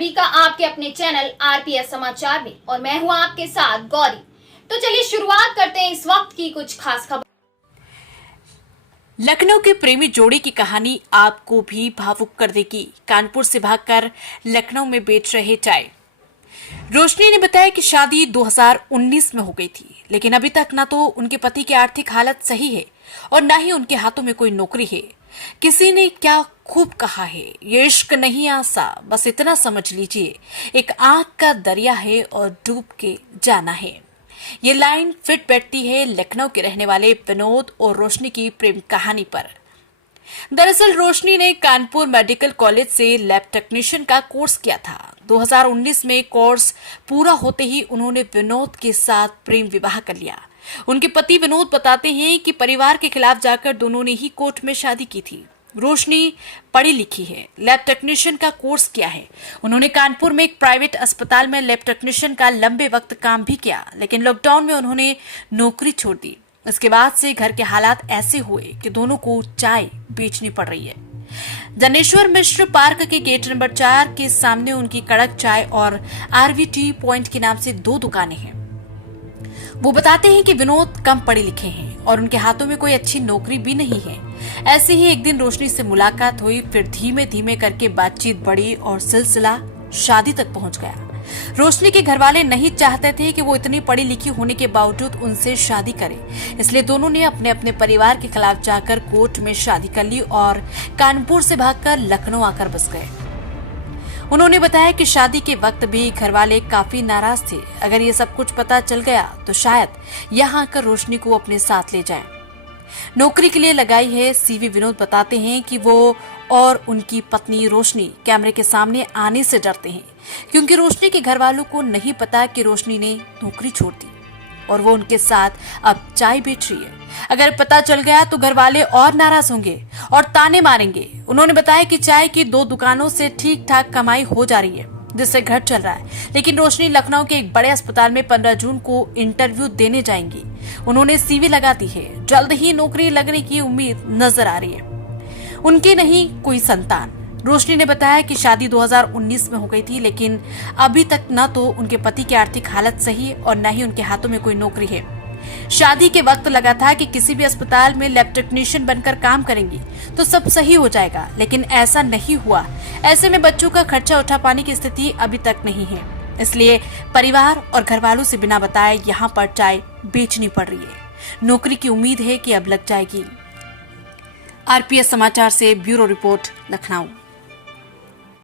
सभी का आपके अपने चैनल आरपीएस समाचार में और मैं हूं आपके साथ गौरी। तो चलिए शुरुआत करते हैं इस वक्त की कुछ खास खबर। लखनऊ के प्रेमी जोड़ी की कहानी आपको भी भावुक कर देगी। कानपुर से भागकर लखनऊ में बेच रहे चाय। रोशनी ने बताया कि शादी 2019 में हो गई थी, लेकिन अभी तक ना तो उनके पति की आर्थिक हालत सही है और ना ही उनके हाथों में कोई नौकरी है। किसी ने क्या खूब कहा है, ये इश्क नहीं आसा, बस इतना समझ लीजिए, एक आंख का दरिया है और डूब के जाना है। ये लाइन फिट बैठती है लखनऊ के रहने वाले विनोद और रोशनी की प्रेम कहानी पर। दरअसल रोशनी ने कानपुर मेडिकल कॉलेज से लैब टेक्नीशियन का कोर्स किया था। 2019 में कोर्स पूरा होते ही उन्होंने विनोद के साथ प्रेम विवाह कर लिया। उनके पति विनोद बताते हैं कि परिवार के खिलाफ जाकर दोनों ने ही कोर्ट में शादी की थी। रोशनी पढ़ी लिखी है, लैब टेक्नीशियन का कोर्स किया है। उन्होंने कानपुर में एक प्राइवेट अस्पताल में लैब टेक्नीशियन का लंबे वक्त काम भी किया, लेकिन लॉकडाउन में उन्होंने नौकरी छोड़ दी। इसके बाद से घर के हालात ऐसे हुए कि दोनों को चाय बेचनी पड़ रही है। जनेश्वर मिश्र पार्क के गेट नंबर 4 के सामने उनकी कड़क चाय और आरवी टी पॉइंट के नाम से 2 दुकानें हैं। वो बताते हैं कि विनोद कम पढ़े लिखे हैं और उनके हाथों में कोई अच्छी नौकरी भी नहीं है। ऐसे ही एक दिन रोशनी से मुलाकात हुई, फिर धीमे धीमे करके बातचीत बढ़ी और सिलसिला शादी तक पहुंच गया। रोशनी के घरवाले नहीं चाहते थे कि वो इतनी पढ़ी लिखी होने के बावजूद उनसे शादी करे, इसलिए दोनों ने अपने अपने परिवार के खिलाफ जाकर कोर्ट में शादी कर ली और कानपुर से भागकर लखनऊ आकर बस गए। उन्होंने बताया कि शादी के वक्त भी घरवाले काफी नाराज थे। अगर ये सब कुछ पता चल गया तो शायद यहाँ आकर रोशनी को अपने साथ ले जाएं। नौकरी के लिए लगाई है सीवी विनोद बताते हैं कि वो और उनकी पत्नी रोशनी कैमरे के सामने आने से डरते हैं, क्योंकि रोशनी के घर वालों को नहीं पता कि रोशनी ने नौकरी छोड़ दी और वो उनके साथ अब चाय बेच रही है। अगर पता चल गया तो घर वाले और नाराज होंगे और ताने मारेंगे। उन्होंने बताया कि चाय की 2 दुकानों से ठीक ठाक कमाई हो जा रही है, जिससे घर चल रहा है, लेकिन रोशनी लखनऊ के एक बड़े अस्पताल में 15 जून को इंटरव्यू देने जाएंगी। उन्होंने सीवी लगा दी है, जल्द ही नौकरी लगने की उम्मीद नजर आ रही है। उनके नहीं कोई संतान। रोशनी ने बताया कि शादी 2019 में हो गई थी, लेकिन अभी तक न तो उनके पति की आर्थिक हालत सही है और न ही उनके हाथों में कोई नौकरी है। शादी के वक्त लगा था कि किसी भी अस्पताल में लैब टेक्नीशियन बनकर काम करेंगी तो सब सही हो जाएगा, लेकिन ऐसा नहीं हुआ। ऐसे में बच्चों का खर्चा उठा पाने की स्थिति अभी तक नहीं है, इसलिए परिवार और घर वालों से बिना बताए यहाँ पर चाय बेचनी पड़ रही है। नौकरी की उम्मीद है कि अब लग जाएगी। आरपीएस समाचार से ब्यूरो रिपोर्ट, लखनऊ।